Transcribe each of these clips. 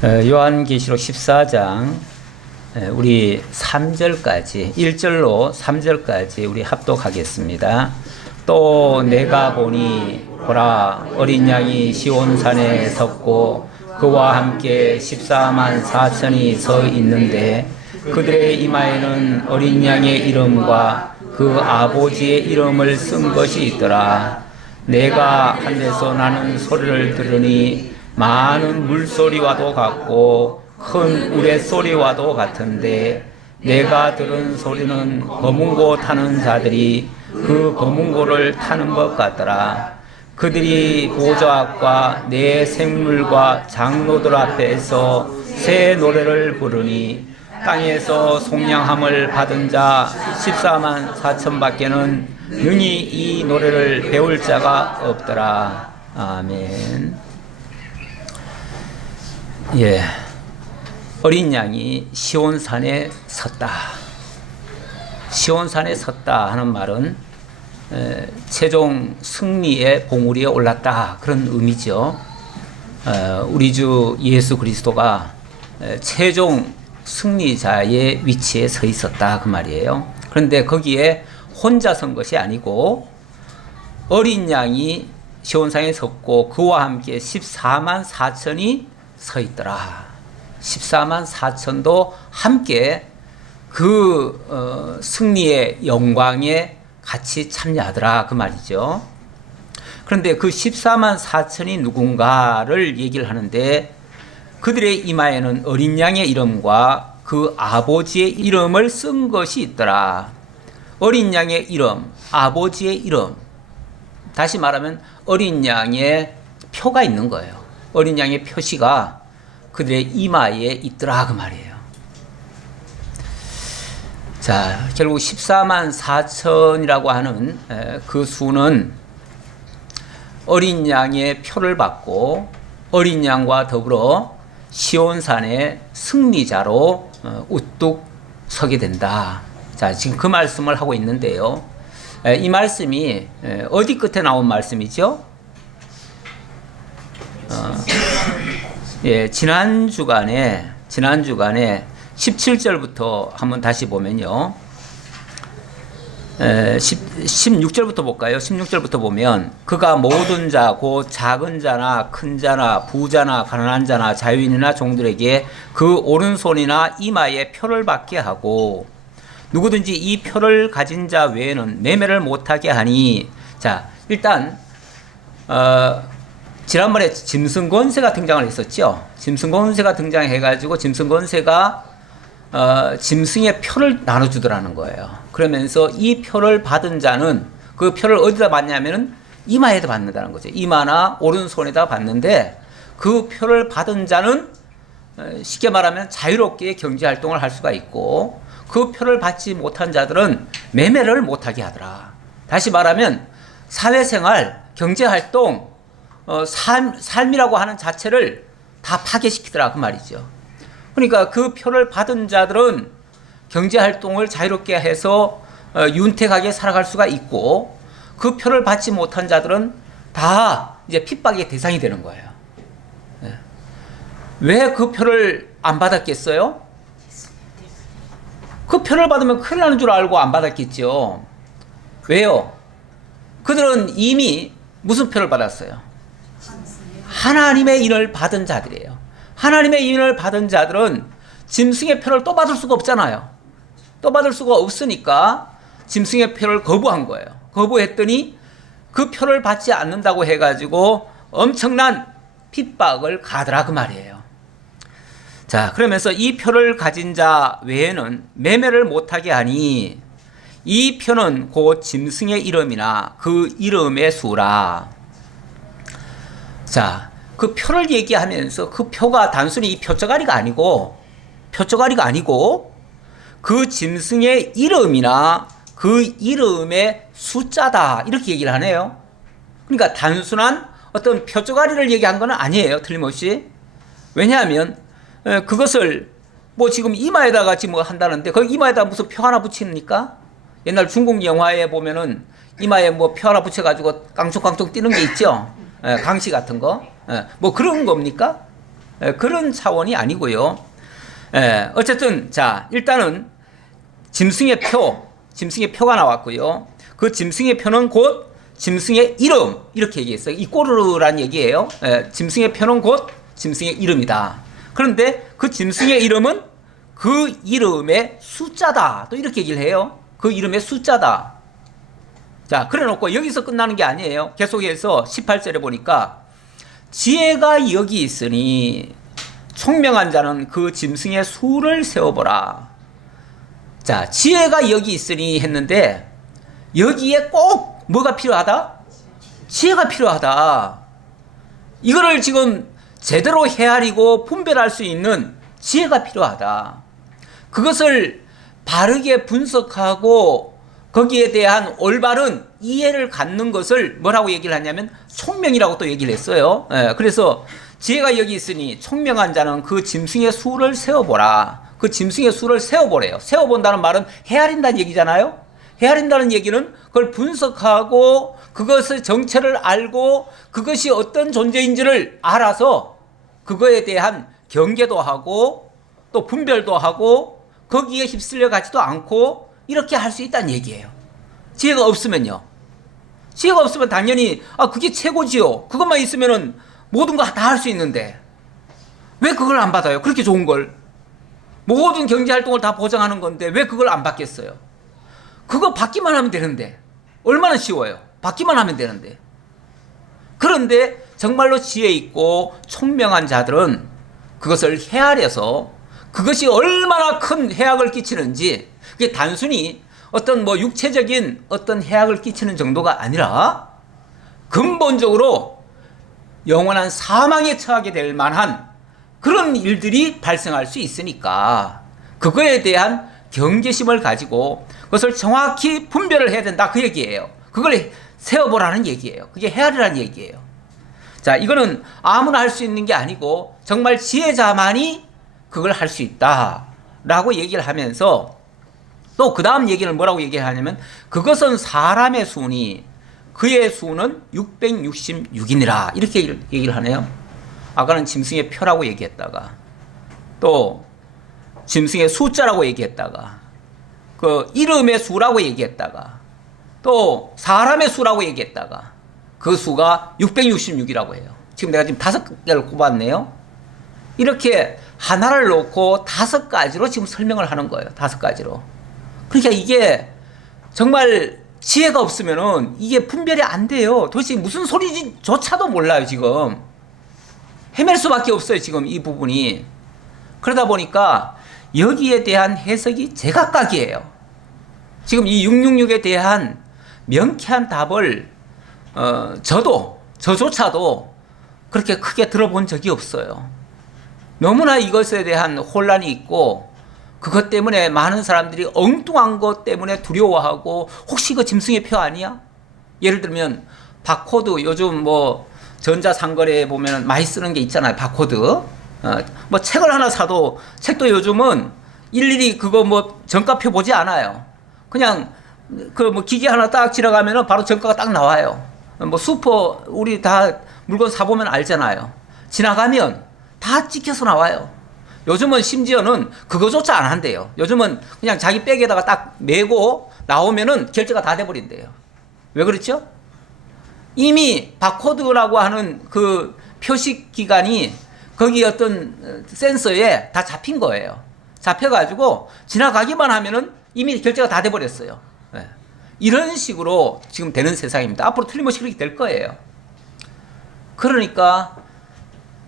요한계시록 14장 우리 3절까지 1절로 3절까지 우리 합독하겠습니다. 또 내가 보니 보라 어린 양이 시온산에 섰고 그와 함께 14만 4천이 서 있는데 그들의 이마에는 어린 양의 이름과 그 아버지의 이름을 쓴 것이 있더라. 내가 하늘에서 나는 소리를 들으니 많은 물소리와도 같고 큰 우레소리와도 같은데 내가 들은 소리는 검은고 타는 자들이 그 검은고를 타는 것 같더라. 그들이 보좌 앞과 내 생물과 장로들 앞에서 새 노래를 부르니 땅에서 속량함을 받은 자 14만 4천 밖에는 능히 이 노래를 배울 자가 없더라. 아멘. 예, 어린 양이 시온산에 섰다. 시온산에 섰다 하는 말은 최종 승리의 봉우리에 올랐다 그런 의미죠. 우리 주 예수 그리스도가 최종 승리자의 위치에 서 있었다 그 말이에요. 그런데 거기에 혼자 선 것이 아니고 어린 양이 시온산에 섰고 그와 함께 14만 4천이 서 있더라. 14만 4천도 함께 그 승리의 영광에 같이 참여하더라 그 말이죠. 그런데 그 14만 4천이 누군가를 얘기를 하는데 그들의 이마에는 어린 양의 이름과 그 아버지의 이름을 쓴 것이 있더라. 어린 양의 이름, 아버지의 이름. 다시 말하면 어린 양의 표가 있는 거예요. 어린 양의 표시가 그들의 이마에 있더라 그 말이에요. 자, 결국 14만 4천이라고 하는 그 수는 어린 양의 표를 받고 어린 양과 더불어 시온산의 승리자로 우뚝 서게 된다. 자, 지금 그 말씀을 하고 있는데요. 이 말씀이 어디 끝에 나온 말씀이죠? 예, 지난 주간에 17절부터 한번 다시 보면요. 16절부터 볼까요? 16절부터 보면 그가 모든 자, 곧 작은 자나 큰 자나 부자나 가난한 자나 자유인이나 종들에게 그 오른손이나 이마에 표를 받게 하고 누구든지 이 표를 가진 자 외에는 매매를 못하게 하니. 자, 일단 지난번에 짐승 권세가 등장을 했었죠. 짐승 권세가 등장해가지고 짐승 권세가 짐승의 표를 나눠주더라는 거예요. 그러면서 이 표를 받은 자는 그 표를 어디다 받냐면은 이마에다 받는다는 거죠. 이마나 오른손에다 받는데 그 표를 받은 자는 쉽게 말하면 자유롭게 경제활동을 할 수가 있고 그 표를 받지 못한 자들은 매매를 못하게 하더라. 다시 말하면 사회생활, 경제활동, 삶이라고 하는 자체를 다 파괴시키더라 그 말이죠. 그러니까 그 표를 받은 자들은 경제활동을 자유롭게 해서 윤택하게 살아갈 수가 있고 그 표를 받지 못한 자들은 다 이제 핍박의 대상이 되는 거예요. 왜 그 표를 안 받았겠어요? 그 표를 받으면 큰일 나는 줄 알고 안 받았겠죠. 왜요? 그들은 이미 무슨 표를 받았어요? 하나님의 인을 받은 자들이에요. 하나님의 인을 받은 자들은 짐승의 표를 또 받을 수가 없잖아요. 또 받을 수가 없으니까 짐승의 표를 거부한 거예요. 거부했더니 그 표를 받지 않는다고 해가지고 엄청난 핍박을 가더라 그 말이에요. 자, 그러면서 이 표를 가진 자 외에는 매매를 못하게 하니 이 표는 곧 짐승의 이름이나 그 이름의 수라. 자, 그 표를 얘기하면서 그 표가 단순히 이 표저가리가 아니고 그 짐승의 이름이나 그 이름의 숫자다 이렇게 얘기를 하네요. 그러니까 단순한 어떤 표저가리를 얘기한 건 아니에요. 틀림없이. 왜냐하면 그것을 뭐 지금 이마에다가 지금 뭐 한다는데 거기 이마에다 무슨 표 하나 붙입니까? 옛날 중국 영화에 보면은 이마에 뭐 표 하나 붙여가지고 깡총깡총 뛰는 게 있죠. 강시 같은 거. 뭐 그런 겁니까? 그런 차원이 아니고요. 어쨌든 자 일단은 짐승의 표가 나왔고요. 그 짐승의 표는 곧 짐승의 이름 이렇게 얘기했어요. 이꼬르란 얘기예요. 짐승의 표는 곧 짐승의 이름이다. 그런데 그 짐승의 이름은 그 이름의 숫자다. 또 이렇게 얘기를 해요. 그 이름의 숫자다. 자, 그래 놓고 여기서 끝나는 게 아니에요. 계속해서 18절에 보니까 지혜가 여기 있으니 총명한 자는 그 짐승의 수를 세어보라. 자, 지혜가 여기 있으니 했는데 여기에 꼭 뭐가 필요하다? 지혜가 필요하다. 이거를 지금 제대로 헤아리고 분별할 수 있는 지혜가 필요하다. 그것을 바르게 분석하고 거기에 대한 올바른 이해를 갖는 것을 뭐라고 얘기를 하냐면 총명이라고 또 얘기를 했어요. 그래서 지혜가 여기 있으니 총명한 자는 그 짐승의 수를 세어보라. 그 짐승의 수를 세어보래요. 세어본다는 말은 헤아린다는 얘기잖아요. 헤아린다는 얘기는 그걸 분석하고 그것의 정체를 알고 그것이 어떤 존재인지를 알아서 그거에 대한 경계도 하고 또 분별도 하고 거기에 휩쓸려 가지도 않고 이렇게 할 수 있다는 얘기예요. 지혜가 없으면요. 지혜가 없으면 당연히 그게 최고지요. 그것만 있으면은 모든 거 다 할 수 있는데 왜 그걸 안 받아요? 그렇게 좋은 걸. 모든 경제활동을 다 보장하는 건데 왜 그걸 안 받겠어요? 그거 받기만 하면 되는데 얼마나 쉬워요. 받기만 하면 되는데. 그런데 정말로 지혜 있고 총명한 자들은 그것을 헤아려서 그것이 얼마나 큰 해악을 끼치는지 그게 단순히 어떤 육체적인 어떤 해악을 끼치는 정도가 아니라 근본적으로 영원한 사망에 처하게 될 만한 그런 일들이 발생할 수 있으니까 그거에 대한 경계심을 가지고 그것을 정확히 분별을 해야 된다 그 얘기예요. 그걸 세어보라는 얘기예요. 그게 헤아리라는 얘기예요. 자, 이거는 아무나 할 수 있는 게 아니고 정말 지혜자만이 그걸 할 수 있다라고 얘기를 하면서 또 그 다음 얘기를 뭐라고 얘기를 하냐면 그것은 사람의 수니 그의 수는 666이니라 이렇게 얘기를 하네요. 아까는 짐승의 표라고 얘기했다가 또 짐승의 숫자라고 얘기했다가 그 이름의 수라고 얘기했다가 또 사람의 수라고 얘기했다가 그 수가 666이라고 해요. 지금 내가 지금 5개를 꼽았네요. 이렇게 하나를 놓고 5가지로 지금 설명을 하는 거예요. 5가지로. 그러니까 이게 정말 지혜가 없으면은 이게 분별이 안 돼요. 도대체 무슨 소리조차도 몰라요, 지금. 헤맬 수밖에 없어요, 지금 이 부분이. 그러다 보니까 여기에 대한 해석이 제각각이에요. 지금 이 666에 대한 명쾌한 답을 저조차도 그렇게 크게 들어본 적이 없어요. 너무나 이것에 대한 혼란이 있고 그것 때문에 많은 사람들이 엉뚱한 것 때문에 두려워하고 혹시 이거 짐승의 표 아니야? 예를 들면 바코드 요즘 전자상거래에 보면 많이 쓰는 게 있잖아요. 바코드. 책을 하나 사도 책도 요즘은 일일이 그거 정가표 보지 않아요. 그냥 기계 하나 딱 지나가면은 바로 정가가 딱 나와요. 슈퍼 우리 다 물건 사보면 알잖아요. 지나가면 다 찍혀서 나와요. 요즘은 심지어는 그거조차 안 한대요. 요즘은 그냥 자기 백에다가 딱 메고 나오면은 결제가 다 돼버린대요. 왜 그렇죠? 이미 바코드라고 하는 그 표식 기간이 거기 어떤 센서에 다 잡힌 거예요. 잡혀가지고 지나가기만 하면은 이미 결제가 다 돼버렸어요. 네. 이런 식으로 지금 되는 세상입니다. 앞으로 틀림없이 그렇게 될 거예요. 그러니까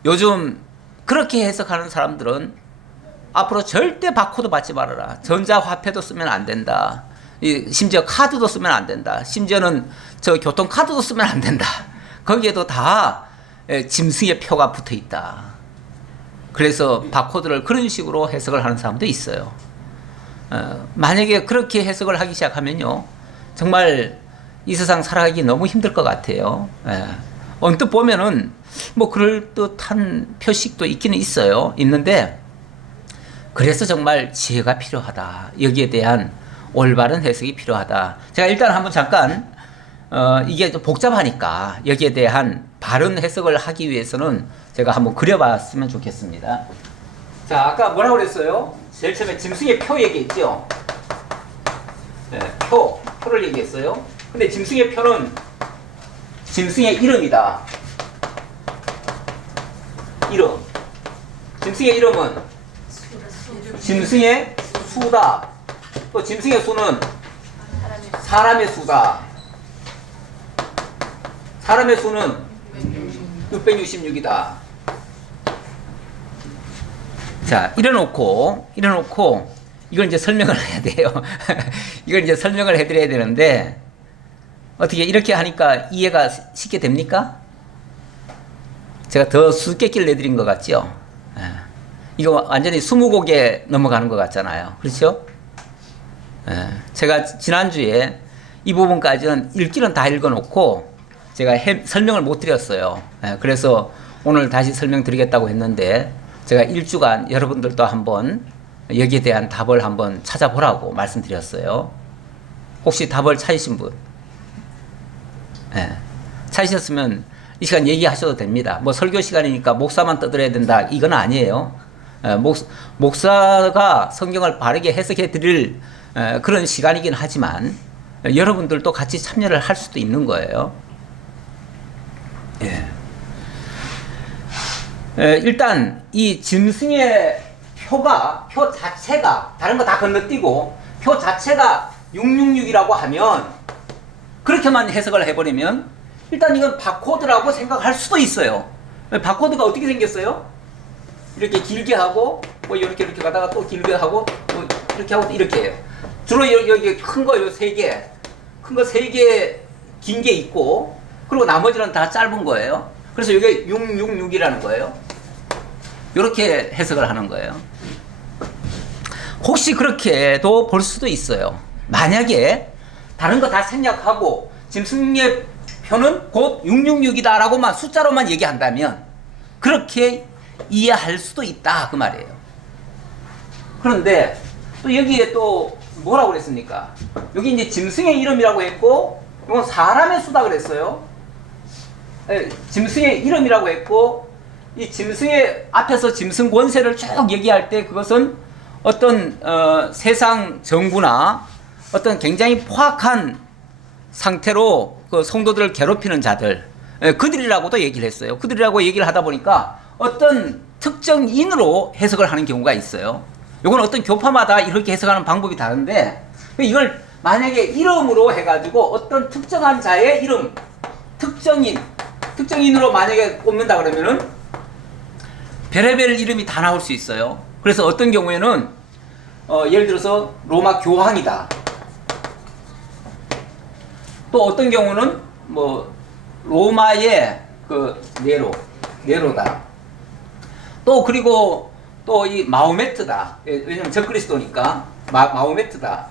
요즘 그렇게 해석하는 사람들은 앞으로 절대 바코드 받지 말아라. 전자화폐도 쓰면 안 된다. 심지어 카드도 쓰면 안 된다. 심지어는 교통카드도 쓰면 안 된다. 거기에도 다 짐승의 표가 붙어 있다. 그래서 바코드를 그런 식으로 해석을 하는 사람도 있어요. 만약에 그렇게 해석을 하기 시작하면요. 정말 이 세상 살아가기 너무 힘들 것 같아요. 언뜻 보면은 그럴듯한 표식도 있기는 있어요. 있는데 그래서 정말 지혜가 필요하다. 여기에 대한 올바른 해석이 필요하다. 제가 일단 한번 잠깐 이게 좀 복잡하니까 여기에 대한 바른 해석을 하기 위해서는 제가 한번 그려봤으면 좋겠습니다. 자, 아까 뭐라고 그랬어요? 제일 처음에 짐승의 표 얘기했죠? 네, 표를 얘기했어요. 근데 짐승의 표는 짐승의 이름이다. 이름. 짐승의 이름은 짐승의 수다. 또 짐승의 수는 사람의 수다. 사람의 수는 666이다. 자, 이래놓고 이걸 이제 설명을 해야 돼요. 이걸 이제 설명을 해드려야 되는데 어떻게 이렇게 하니까 이해가 쉽게 됩니까? 제가 더 수수께끼를 내드린 것 같죠? 이거 완전히 20곡에 넘어가는 것 같잖아요. 그렇죠? 제가 지난주에 이 부분까지는 읽기는 다 읽어놓고 제가 설명을 못 드렸어요. 그래서 오늘 다시 설명드리겠다고 했는데 제가 일주간 여러분들도 한번 여기에 대한 답을 한번 찾아보라고 말씀드렸어요. 혹시 답을 찾으신 분? 찾으셨으면 이 시간 얘기하셔도 됩니다. 뭐 설교 시간이니까 목사만 떠들어야 된다 이건 아니에요. 목사가 성경을 바르게 해석해 드릴 그런 시간이긴 하지만 여러분들도 같이 참여를 할 수도 있는 거예요. 일단 이 짐승의 표 자체가 다른 거 다 건너뛰고 표 자체가 666이라고 하면 그렇게만 해석을 해버리면 일단 이건 바코드라고 생각할 수도 있어요. 바코드가 어떻게 생겼어요? 이렇게 길게 하고 뭐 이렇게 가다가 또 길게 하고 뭐 이렇게 하고 이렇게 해요. 주로 여기 큰 거 요 3개 큰 거 3개 긴 게 있고 그리고 나머지는 다 짧은 거예요. 그래서 이게 666이라는 거예요. 이렇게 해석을 하는 거예요. 혹시 그렇게도 볼 수도 있어요. 만약에 다른 거 다 생략하고 짐승의 표는 곧 666이다 라고만 숫자로만 얘기한다면 그렇게 이해할 수도 있다 그 말이에요. 그런데 또 여기에 또 뭐라고 그랬습니까? 여기 이제 짐승의 이름이라고 했고 이건 사람의 수다 그랬어요. 짐승의 이름이라고 했고 이 짐승의 앞에서 짐승 권세를 쭉 얘기할 때 그것은 어떤 세상 정부나 어떤 굉장히 포악한 상태로 그 성도들을 괴롭히는 자들 그들이라고도 얘기를 했어요. 그들이라고 얘기를 하다 보니까 어떤 특정인으로 해석을 하는 경우가 있어요. 이건 어떤 교파마다 이렇게 해석하는 방법이 다른데 이걸 만약에 이름으로 해가지고 어떤 특정한 자의 이름 특정인으로 만약에 꼽는다 그러면은 별의별 이름이 다 나올 수 있어요. 그래서 어떤 경우에는 예를 들어서 로마 교황이다. 또 어떤 경우는 뭐 로마의 그 네로다. 또 그리고 또 이 마호메트다. 왜냐면 적그리스도니까 마호메트다.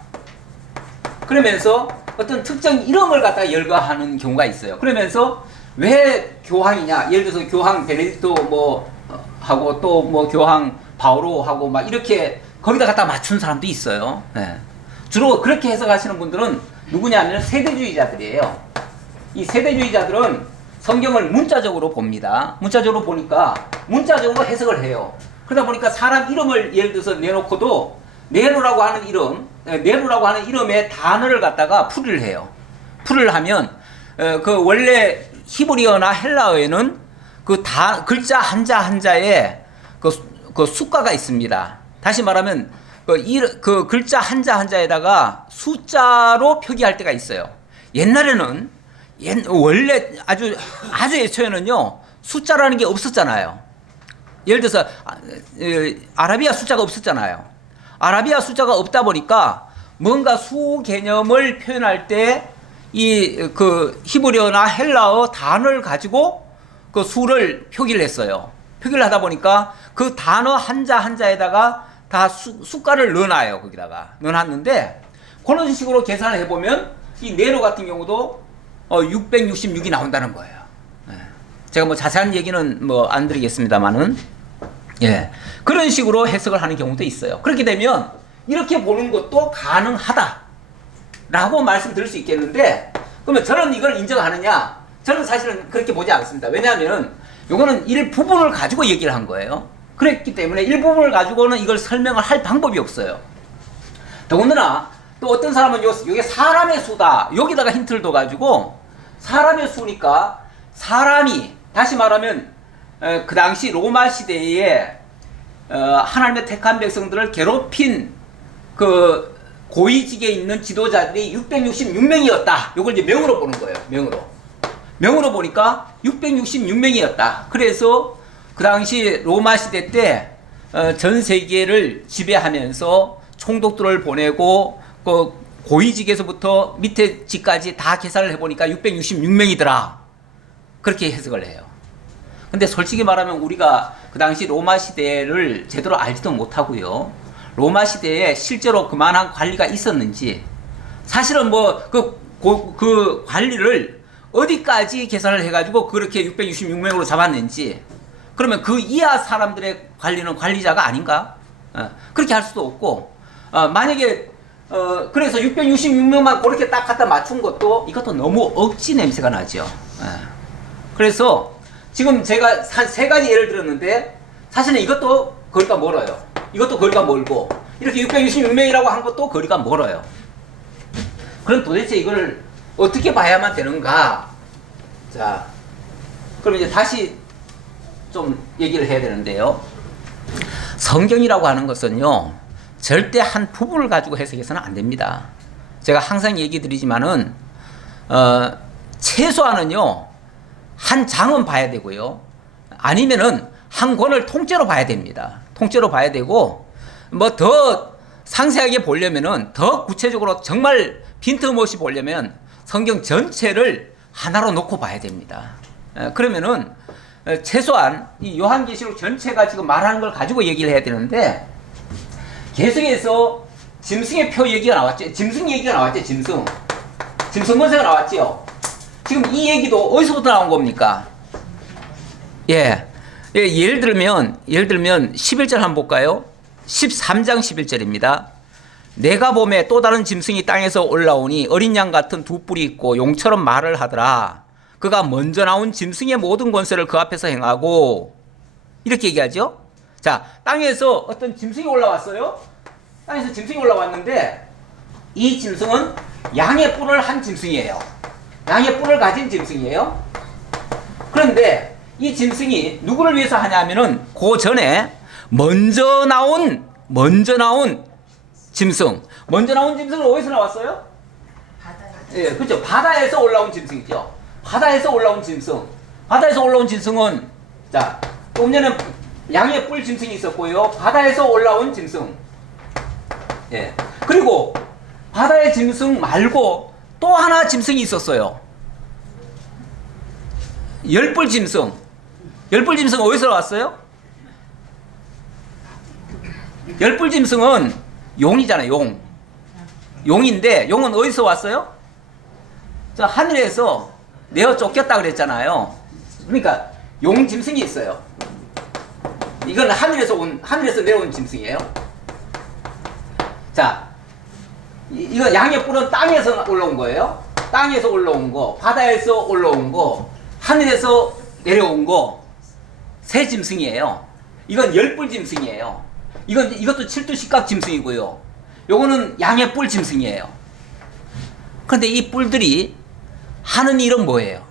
그러면서 어떤 특정 이름을 갖다가 열거하는 경우가 있어요. 그러면서 왜 교황이냐? 예를 들어서 교황 베네딕토 뭐 하고 또 뭐 교황 바오로 하고 막 이렇게 거기다 갖다 맞춘 사람도 있어요. 주로 그렇게 해석하시는 분들은 누구냐면 세대주의자들이에요. 이 세대주의자들은 성경을 문자적으로 봅니다. 문자적으로 보니까 문자적으로 해석을 해요. 그러다 보니까 사람 이름을 예를 들어서 내놓고도 네로라고 하는 이름의 단어를 갖다가 풀이를 해요. 풀이를 하면 그 원래 히브리어나 헬라어에는 글자 한자에 그 수가가 있습니다. 다시 말하면 그 글자 한자에다가 숫자로 표기할 때가 있어요. 옛날에는 원래 아주 애초에는요 숫자라는 게 없었잖아요. 예를 들어서 아라비아 숫자가 없었잖아요. 아라비아 숫자가 없다 보니까 뭔가 수 개념을 표현할 때 그 히브리어나 헬라어 단어를 가지고 그 수를 표기를 했어요. 표기를 하다 보니까 그 단어 한자에다가 다 숫가를 넣어놔요. 거기다가 넣어놨는데 그런 식으로 계산을 해보면 이 네로 같은 경우도 666이 나온다는 거예요. 제가 뭐 자세한 얘기는 뭐 안 드리겠습니다만은 그런 식으로 해석을 하는 경우도 있어요. 그렇게 되면 이렇게 보는 것도 가능하다라고 말씀드릴 수 있겠는데 그러면 저는 이걸 인정하느냐? 저는 사실은 그렇게 보지 않습니다. 왜냐하면 이거는 일부분을 가지고 얘기를 한 거예요. 그랬기 때문에 일부분을 가지고는 이걸 설명을 할 방법이 없어요. 더군다나 또 어떤 사람은 이게 사람의 수다. 여기다가 힌트를 둬가지고 사람의 수니까 사람이 다시 말하면 그 당시 로마 시대에 하나님의 택한 백성들을 괴롭힌 그 고위직에 있는 지도자들이 666명이었다. 이걸 이제 명으로 보는 거예요. 명으로 보니까 666명이었다. 그래서 그 당시 로마 시대 때 전 세계를 지배하면서 총독들을 보내고 그 고위직에서부터 밑에 직까지 다 계산을 해보니까 666명이더라. 그렇게 해석을 해요. 근데 솔직히 말하면 우리가 그 당시 로마 시대를 제대로 알지도 못하고요. 로마 시대에 실제로 그만한 관리가 있었는지, 사실은 뭐 그 관리를 어디까지 계산을 해가지고 그렇게 666명으로 잡았는지, 그러면 그 이하 사람들의 관리는 관리자가 아닌가? 그렇게 할 수도 없고, 만약에 그래서 666명만 그렇게 딱 갖다 맞춘 것도 이것도 너무 억지 냄새가 나죠. 그래서 지금 제가 한 3가지 예를 들었는데 사실은 이것도 거리가 멀어요. 이것도 거리가 멀고 이렇게 666명이라고 한 것도 거리가 멀어요. 그럼 도대체 이걸 어떻게 봐야만 되는가? 자, 그럼 이제 다시 좀 얘기를 해야 되는데요. 성경이라고 하는 것은요, 절대 한 부분을 가지고 해석해서는 안 됩니다. 제가 항상 얘기 드리지만은 최소한은요 한 장은 봐야 되고요, 아니면은 한 권을 통째로 봐야 됩니다. 통째로 봐야 되고, 뭐 더 상세하게 보려면은, 더 구체적으로 정말 빈틈없이 보려면 성경 전체를 하나로 놓고 봐야 됩니다. 그러면은 최소한 이 요한계시록 전체가 지금 말하는 걸 가지고 얘기를 해야 되는데, 계속해서 짐승의 표 얘기가 나왔죠. 짐승 얘기가 나왔죠. 짐승 권세가 나왔죠. 지금 이 얘기도 어디서부터 나온 겁니까? 예를 들면 11절 한번 볼까요? 13장 11절입니다. 내가 봄에 또 다른 짐승이 땅에서 올라오니 어린 양 같은 두 뿔이 있고 용처럼 말을 하더라. 그가 먼저 나온 짐승의 모든 권세를 그 앞에서 행하고, 이렇게 얘기하죠. 자, 땅에서 어떤 짐승이 올라왔어요. 땅에서 짐승이 올라왔는데 이 짐승은 양의 뿔을 한 짐승이에요. 양의 뿔을 가진 짐승이에요. 그런데 이 짐승이 누구를 위해서 하냐면은 그 전에 먼저 나온 짐승. 먼저 나온 짐승은 어디서 나왔어요? 바다에. 그렇죠. 바다에서 올라온 짐승이죠. 바다에서 올라온 짐승은, 자, 조금 전에 양의 뿔 짐승이 있었고요. 바다에서 올라온 짐승. 그리고 바다의 짐승 말고 또 하나 짐승이 있었어요. 열뿔 짐승. 열뿔 짐승은 어디서 나왔어요? 열뿔 짐승은 용이잖아요. 용인데 용은 어디서 왔어요? 저 하늘에서 내어 쫓겼다 그랬잖아요. 그러니까 용 짐승이 있어요. 이건 하늘에서 내려온 짐승이에요. 자, 이거 양의 뿔은 땅에서 올라온 거예요. 땅에서 올라온 거, 바다에서 올라온 거, 하늘에서 내려온 거, 새 짐승이에요. 이건 열뿔 짐승이에요. 이것도 칠두식각 짐승이고요. 요거는 양의 뿔 짐승이에요. 그런데 이 뿔들이 하는 일은 뭐예요?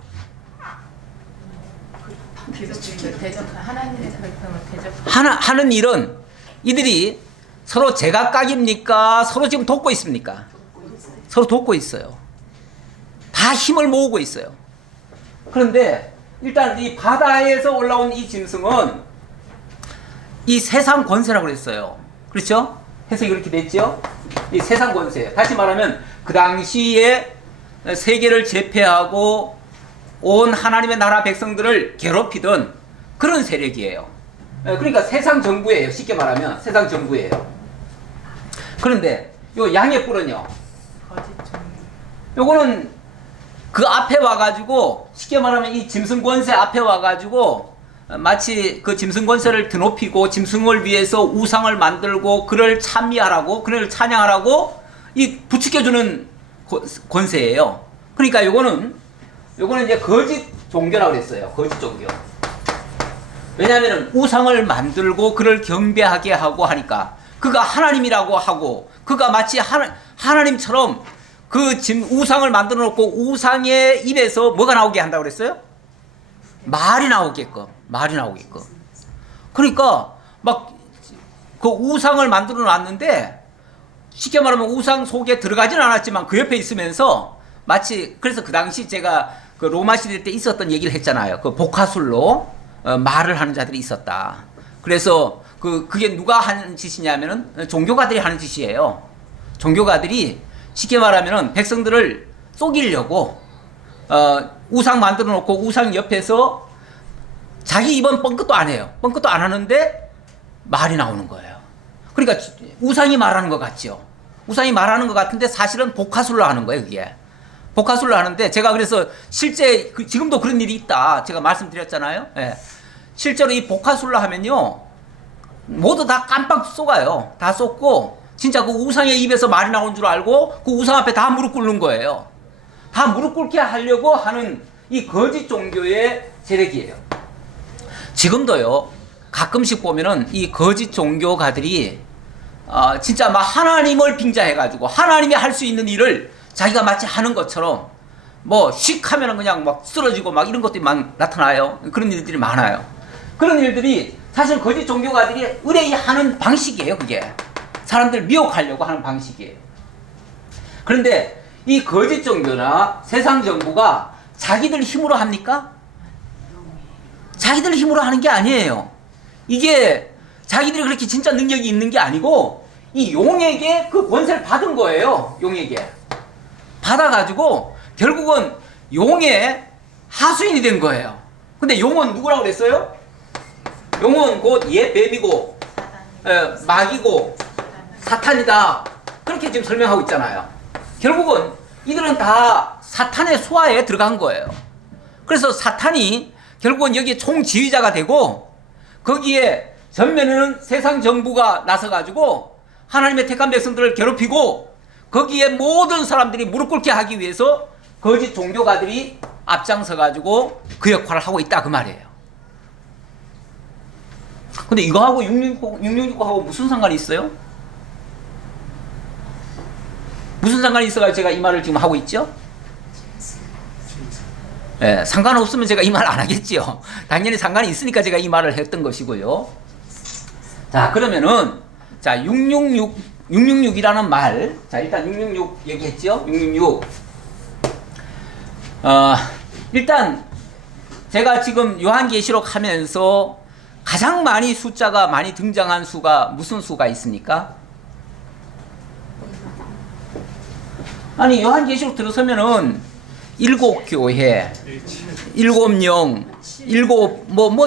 하는 일은 이들이 서로 제각각입니까? 서로 지금 돕고 있습니까? 서로 돕고 있어요. 다 힘을 모으고 있어요. 그런데 일단 이 바다에서 올라온 이 짐승은 이 세상 권세라고 그랬어요. 그렇죠? 해석이 그렇게 됐죠? 이 세상 권세. 다시 말하면 그 당시에 세계를 제패하고 온 하나님의 나라 백성들을 괴롭히던 그런 세력이에요. 그러니까 세상 정부예요. 쉽게 말하면 세상 정부예요. 그런데 요 양의 뿔은요, 요거는 그 앞에 와가지고, 쉽게 말하면 이 짐승 권세 앞에 와가지고 마치 그 짐승 권세를 드높이고 짐승을 위해서 우상을 만들고 그를 찬미하라고, 그를 찬양하라고 이 부추겨주는 권세예요. 그러니까 요거는 이제 거짓 종교라고 그랬어요. 거짓 종교. 왜냐하면 우상을 만들고 그를 경배하게 하고 하니까 그가 하나님이라고 하고 그가 마치 하나님처럼 그 지금 우상을 만들어 놓고 우상의 입에서 뭐가 나오게 한다고 그랬어요? 말이 나오게끔. 그러니까 막 그 우상을 만들어 놨는데 쉽게 말하면 우상 속에 들어가지는 않았지만 그 옆에 있으면서 마치 그래서 그 당시 제가 그 로마 시대 때 있었던 얘기를 했잖아요. 그 복화술로 말을 하는 자들이 있었다. 그래서 그게 누가 하는 짓이냐면은 종교가들이 하는 짓이에요. 종교가들이 쉽게 말하면은 백성들을 속이려고 우상 만들어 놓고 우상 옆에서 자기 입은 뻥끗도 안 해요. 뻥끗도 안 하는데 말이 나오는 거예요. 그러니까 우상이 말하는 것 같죠. 우상이 말하는 것 같은데 사실은 복화술로 하는 거예요. 그게 복화술로 하는데 제가 그래서 실제 지금도 그런 일이 있다 제가 말씀드렸잖아요. 예. 실제로 이 복화술로 하면요 모두 다 깜빡 속아요. 다 속고 진짜 그 우상의 입에서 말이 나온 줄 알고 그 우상 앞에 다 무릎 꿇는 거예요. 다 무릎 꿇게 하려고 하는 이 거짓 종교의 세력이에요. 지금도요 가끔씩 보면은 이 거짓 종교가들이 진짜 막 하나님을 빙자해가지고 하나님이 할 수 있는 일을 자기가 마치 하는 것처럼 뭐 씩 하면은 그냥 막 쓰러지고 막 이런 것들이 막 나타나요. 그런 일들이 많아요. 그런 일들이 사실 거짓 종교가들이 의뢰이 하는 방식이에요. 그게 사람들 미혹하려고 하는 방식이에요. 그런데 이 거짓 종교나 세상 정부가 자기들 힘으로 합니까? 자기들 힘으로 하는 게 아니에요. 이게 자기들이 그렇게 진짜 능력이 있는 게 아니고 이 용에게 그 권세를 받은 거예요. 용에게 받아가지고 결국은 용의 하수인이 된 거예요. 근데 용은 누구라고 그랬어요? 용은 곧 뱀이고 마귀고 사탄이다. 그렇게 지금 설명하고 있잖아요. 결국은 이들은 다 사탄의 수하에 들어간 거예요. 그래서 사탄이 결국은 여기에 총지휘자가 되고 거기에 전면에는 세상 정부가 나서가지고 하나님의 택한 백성들을 괴롭히고 거기에 모든 사람들이 무릎 꿇게 하기 위해서 거짓 종교가들이 앞장서가지고 그 역할을 하고 있다 그 말이에요. 근데 이거하고 666하고 무슨 상관이 있어요? 무슨 상관이 있어가지고 제가 이 말을 지금 하고 있죠? 예, 상관없으면 제가 이 말 안 하겠지요. 당연히 상관이 있으니까 제가 이 말을 했던 것이고요. 자, 그러면은, 자, 666이라는 말. 자, 일단 666 얘기했죠? 666. 일단, 제가 지금 요한계시록 하면서 가장 많이 숫자가 많이 등장한 수가 무슨 수가 있습니까? 아니, 요한계시록 들어서면은, 7교회, 7영, 7,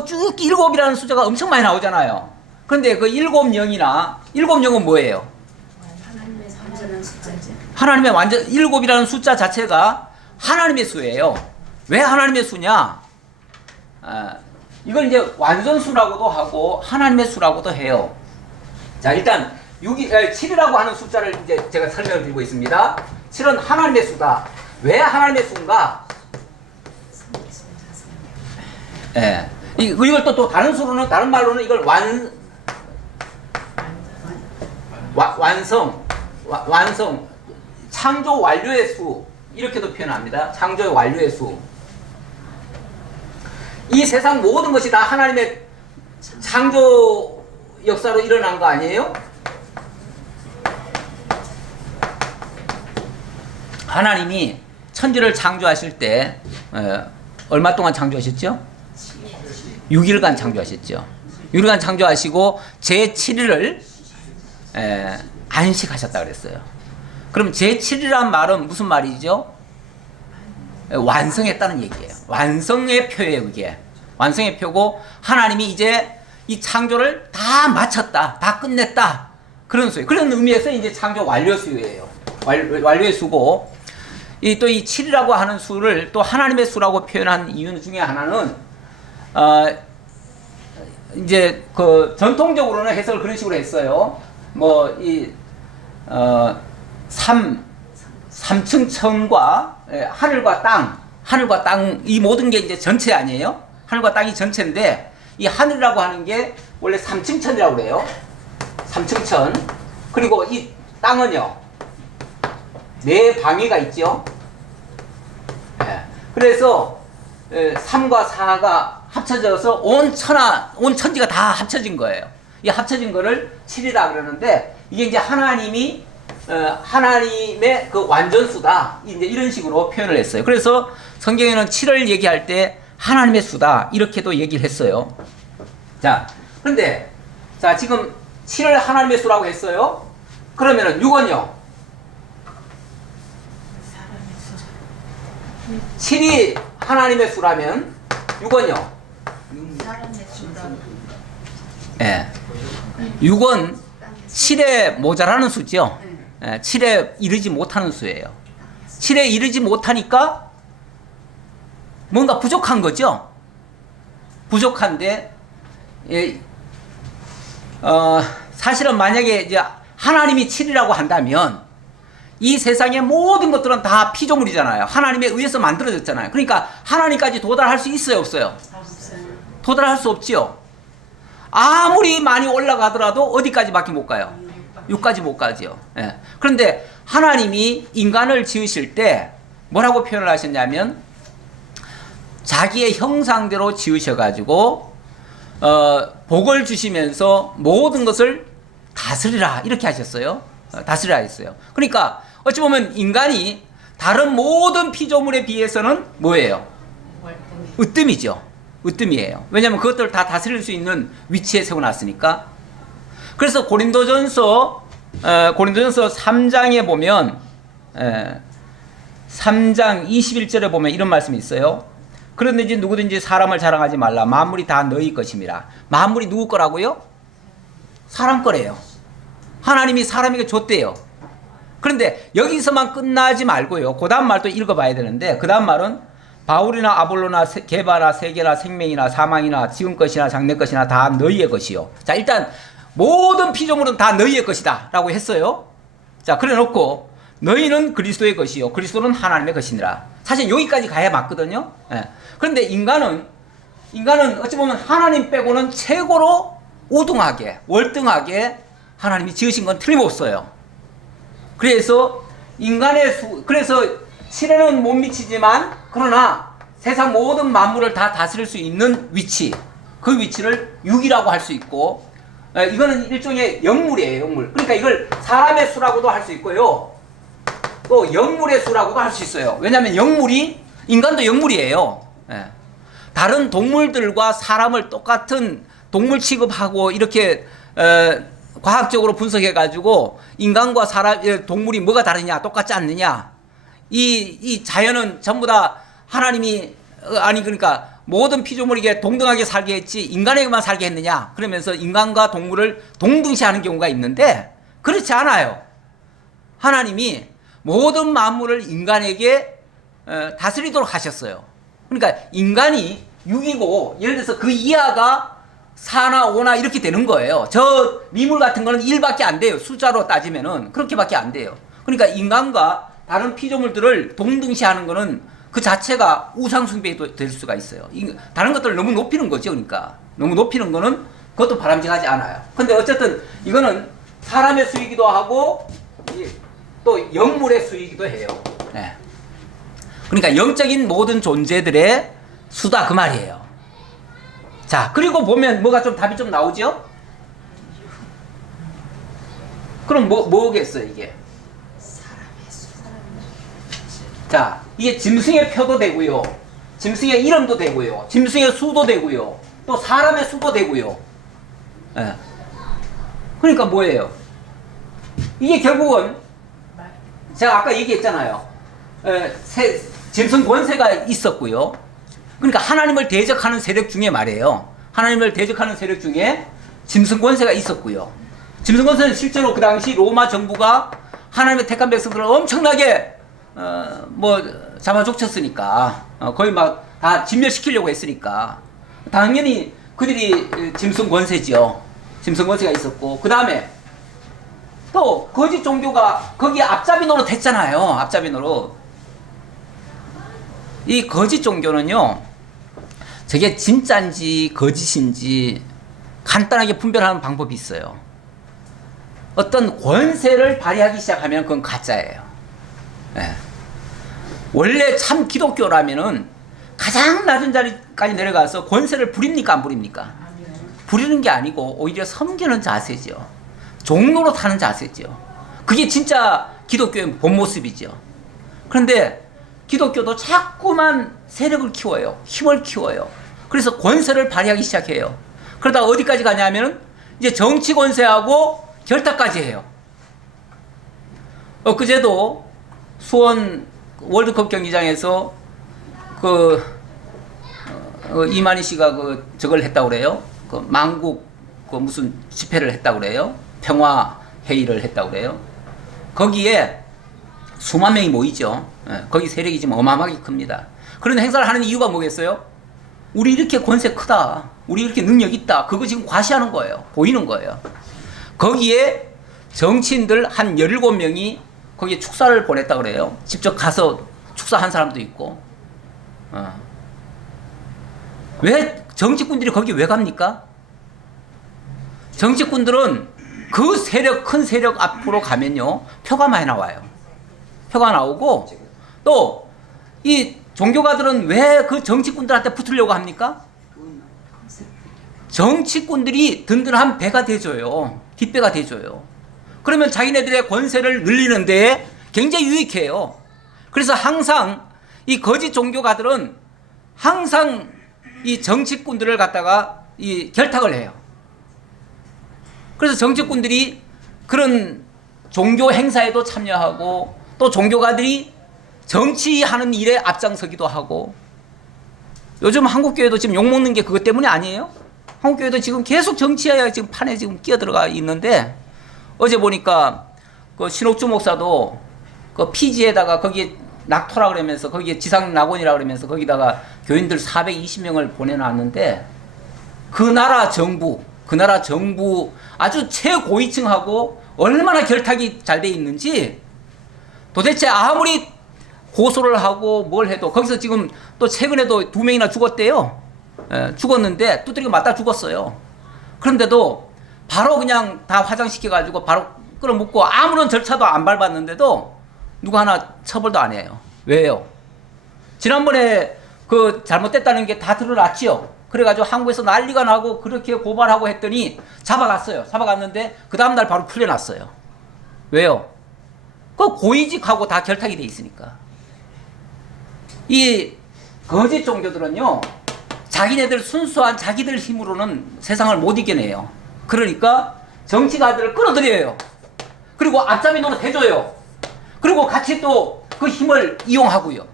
쭉 7이라는 숫자가 엄청 많이 나오잖아요. 그런데 그 7영이나, 7영은 뭐예요? 하나님의 완전한 숫자죠. 하나님의 완전, 7이라는 숫자 자체가 하나님의 수예요. 왜 하나님의 수냐? 이걸 이제 완전수라고도 하고, 하나님의 수라고도 해요. 자, 일단, 7이라고 하는 숫자를 이제 제가 설명을 드리고 있습니다. 7은 하나님의 수다. 왜 하나님의 수인가? 예. 이걸 또 다른 수로는, 다른 말로는 이걸 완성, 창조 완료의 수. 이렇게도 표현합니다. 창조 완료의 수. 이 세상 모든 것이 다 하나님의 창조 역사로 일어난 거 아니에요? 하나님이 천지를 창조하실 때 얼마 동안 창조하셨죠? 6일간 창조하셨죠. 6일간 창조하시고 제7일을 안식하셨다 그랬어요. 그럼 제7일이란 말은 무슨 말이죠? 완성했다는 얘기예요. 완성의 표예요. 그게 완성의 표고 하나님이 이제 이 창조를 다 마쳤다, 다 끝냈다 그런 수예요. 그런 의미에서 이제 창조 완료 수예요. 완료의 수고. 이 7이라고 하는 수를 또 하나님의 수라고 표현한 이유 중에 하나는 이제 그 전통적으로는 해석을 그런 식으로 했어요. 뭐 3 3층 천과 하늘과 땅 이 모든 게 이제 전체 아니에요? 하늘과 땅이 전체인데 이 하늘이라고 하는 게 원래 3층 천이라고 그래요. 3층 천. 그리고 이 땅은요. 네 방위가 있죠. 그래서 3과 4가 합쳐져서 온 천지가 다 합쳐진 거예요. 이 합쳐진 거를 7이라 그러는데 이게 이제 하나님이 하나님의 그 완전수다. 이제 이런 식으로 표현을 했어요. 그래서 성경에는 7을 얘기할 때 하나님의 수다. 이렇게도 얘기를 했어요. 자, 그런데 자, 지금 7을 하나님의 수라고 했어요. 그러면은 6은요? 7이 하나님의 수라면 6은요? 사람의 수라고. 예. 6은 7에 모자라는 수죠. 7에 이르지 못하는 수예요. 7에 이르지 못하니까 뭔가 부족한 거죠. 부족한데 사실은 만약에 이제 하나님이 7이라고 한다면 이 세상의 모든 것들은 다 피조물이잖아요. 하나님에 의해서 만들어졌잖아요. 그러니까 하나님까지 도달할 수 있어요, 없어요? 없어요. 도달할 수 없지요. 아무리 많이 올라가더라도 어디까지밖에 못 가요? 6까지 못 가죠. 예. 그런데 하나님이 인간을 지으실 때 뭐라고 표현을 하셨냐면 자기의 형상대로 지으셔가지고 복을 주시면서 모든 것을 다스리라 이렇게 하셨어요. 다스리라 했어요. 그러니까 어찌 보면 인간이 다른 모든 피조물에 비해서는 뭐예요? 으뜸이죠. 으뜸이에요. 왜냐하면 그것들을 다 다스릴 수 있는 위치에 세워놨으니까. 그래서 고린도전서 3장에 보면 3장 21절에 보면 이런 말씀이 있어요. 그런데 누구든지 사람을 자랑하지 말라. 만물이 다 너희 것임이라. 만물이 누구 거라고요? 사람 거래요. 하나님이 사람에게 줬대요. 그런데 여기서만 끝나지 말고요. 그 다음 말도 읽어봐야 되는데 그 다음 말은 바울이나 아볼로나 게바나 세계나 생명이나 사망이나 지금 것이나 장래 것이나 다 너희의 것이요. 자, 일단 모든 피조물은 다 너희의 것이다 라고 했어요. 자, 그래 놓고 너희는 그리스도의 것이요 그리스도는 하나님의 것이니라. 사실 여기까지 가야 맞거든요. 예. 그런데 인간은 어찌 보면 하나님 빼고는 최고로 우등하게 월등하게 하나님이 지으신 건 틀림없어요. 그래서 그래서 7에는 못 미치지만 그러나 세상 모든 만물을 다 다스릴 수 있는 위치, 그 위치를 6이라고 할 수 있고, 이거는 일종의 영물이에요, 영물. 그러니까 이걸 사람의 수라고도 할 수 있고요, 또 영물의 수라고도 할 수 있어요. 왜냐하면 인간도 영물이에요. 다른 동물들과 사람을 똑같은 동물 취급하고 이렇게 과학적으로 분석해가지고 인간과 동물이 뭐가 다르냐, 똑같지 않느냐. 이 자연은 전부 다 하나님이 그러니까 모든 피조물에게 동등하게 살게 했지 인간에게만 살게 했느냐. 그러면서 인간과 동물을 동등시하는 경우가 있는데 그렇지 않아요. 하나님이 모든 만물을 인간에게 다스리도록 하셨어요. 그러니까 인간이 6이고 예를 들어서 그 이하가 4나 5나 이렇게 되는 거예요. 저 미물 같은 거는 1밖에 안 돼요. 숫자로 따지면은 그렇게밖에 안 돼요. 그러니까 인간과 다른 피조물들을 동등시하는 거는 그 자체가 우상숭배도 될 수가 있어요. 다른 것들을 너무 높이는 거죠. 그러니까 너무 높이는 거는 그것도 바람직하지 않아요. 근데 어쨌든 이거는 사람의 수이기도 하고 또 영물의 수이기도 해요. 네. 그러니까 영적인 모든 존재들의 수다 그 말이에요. 자, 그리고 보면 뭐가 좀 답이 좀 나오죠? 그럼 뭐겠어요, 이게? 자, 이게 짐승의 표도 되고요. 짐승의 이름도 되고요. 짐승의 수도 되고요. 또 사람의 수도 되고요. 예. 그러니까 뭐예요? 이게 결국은 제가 아까 얘기했잖아요. 짐승 권세가 있었고요. 그러니까 하나님을 대적하는 세력 중에 말이에요. 하나님을 대적하는 세력 중에 짐승 권세가 있었고요. 짐승 권세는 실제로 그 당시 로마 정부가 하나님의 택한 백성들을 엄청나게 잡아 족쳤으니까 거의 막 다 진멸시키려고 했으니까 당연히 그들이 짐승 권세죠. 짐승 권세가 있었고 그 다음에 또 거짓 종교가 거기에 앞잡이 노릇 했잖아요. 앞잡이 노릇. 이 거짓 종교는요, 저게 진짜인지 거짓인지 간단하게 분별하는 방법이 있어요. 어떤 권세를 발휘하기 시작하면 그건 가짜예요. 네. 원래 참 기독교라면은 가장 낮은 자리까지 내려가서 권세를 부립니까 안 부립니까? 부리는 게 아니고 오히려 섬기는 자세죠. 종로로 타는 자세죠. 그게 진짜 기독교의 본 모습이죠. 그런데 기독교도 자꾸만 세력을 키워요. 힘을 키워요. 그래서 권세를 발휘하기 시작해요. 그러다 어디까지 가냐면 이제 정치 권세하고 결탁까지 해요. 엊그제도 수원 월드컵 경기장에서 이만희 씨가 저걸 했다고 그래요. 만국 무슨 집회를 했다고 그래요. 평화 회의를 했다고 그래요. 거기에 수만 명이 모이죠. 거기 세력이 지금 어마어마하게 큽니다. 그런 행사를 하는 이유가 뭐겠어요? 우리 이렇게 권세 크다. 우리 이렇게 능력 있다. 그거 지금 과시하는 거예요. 보이는 거예요. 거기에 정치인들 한 17명이 거기에 축사를 보냈다고 그래요. 직접 가서 축사한 사람도 있고. 왜 정치꾼들이 거기 왜 갑니까? 정치꾼들은 그 세력, 큰 세력 앞으로 가면요, 표가 많이 나와요. 표가 나오고, 또 이 종교가들은 왜 그 정치꾼들한테 붙으려고 합니까? 정치꾼들이 든든한 배가 돼줘요. 뒷배가 돼줘요. 그러면 자기네들의 권세를 늘리는 데에 굉장히 유익해요. 그래서 항상 이 거짓 종교가들은 항상 이 정치꾼들을 갖다가 이 결탁을 해요. 그래서 정치꾼들이 그런 종교 행사에도 참여하고, 또 종교가들이 정치하는 일에 앞장서기도 하고. 요즘 한국교회도 지금 욕먹는 게 그것 때문에 아니에요? 한국교회도 지금 계속 정치에 지금 판에 지금 끼어들어가 있는데, 어제 보니까 그 신옥주 목사도 그 피지에다가 거기에 낙토라 그러면서 거기에 지상 낙원이라 그러면서 거기다가 교인들 420명을 보내놨는데, 그 나라 정부 아주 최고위층하고 얼마나 결탁이 잘 돼 있는지, 도대체 아무리 고소를 하고 뭘 해도, 거기서 지금 또 최근에도 2명이나 죽었대요. 죽었는데 두드리고 맞다 죽었어요. 그런데도 바로 그냥 다 화장시켜가지고 바로 끌어묻고 아무런 절차도 안 밟았는데도 누가 하나 처벌도 안 해요. 왜요? 지난번에 그 잘못됐다는 게 다 드러났지요. 그래가지고 한국에서 난리가 나고 그렇게 고발하고 했더니 잡아갔어요. 잡아갔는데 그 다음날 바로 풀려났어요. 왜요? 그 고위직하고 다 결탁이 돼 있으니까. 이 거짓 종교들은요, 자기네들 순수한 자기들 힘으로는 세상을 못 이겨내요. 그러니까 정치가들을 끌어들여요. 그리고 앞잡이 노릇 해줘요. 그리고 같이 또 그 힘을 이용하고요.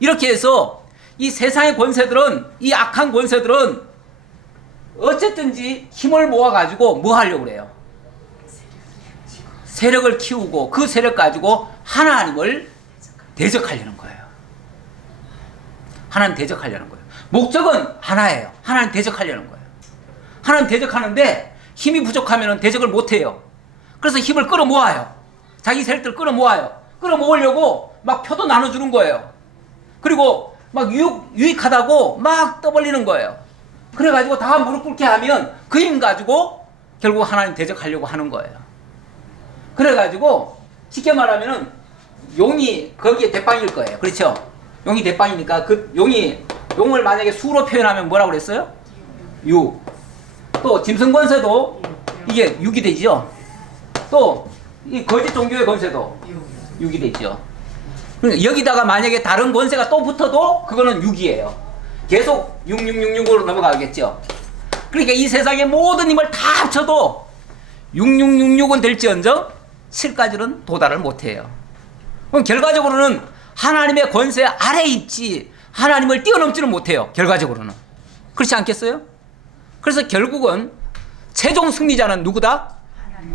이렇게 해서 이 세상의 권세들은, 이 악한 권세들은 어쨌든지 힘을 모아가지고 뭐 하려고 그래요? 세력을 키우고 그 세력 가지고 하나님을 대적하려는 거예요. 하나님 대적하려는 거예요. 목적은 하나예요. 하나님 대적하려는 거예요. 하나님 대적하는데 힘이 부족하면 대적을 못해요. 그래서 힘을 끌어모아요. 자기 세력들 끌어모아요. 끌어모으려고 막 표도 나눠주는 거예요. 그리고 막 유익하다고 막 떠벌리는 거예요. 그래가지고 다 무릎 꿇게 하면 그 힘 가지고 결국 하나님 대적하려고 하는 거예요. 그래가지고 쉽게 말하면은 용이 거기에 대빵일 거예요. 그렇죠? 용이 대빵이니까 그 용을 만약에 수로 표현하면 뭐라고 그랬어요? 유. 또 짐승권세도 이게 6이 되죠. 또 이 거짓 종교의 권세도 6이 되죠. 그러니까 여기다가 만약에 다른 권세가 또 붙어도 그거는 6이에요. 계속 6666으로 넘어가겠죠. 그러니까 이 세상의 모든 힘을 다 합쳐도 6666은 될지언정 7까지는 도달을 못해요. 그럼 결과적으로는 하나님의 권세 아래에 있지 하나님을 뛰어넘지는 못해요. 결과적으로는. 그렇지 않겠어요? 그래서 결국은 최종 승리자는 누구다?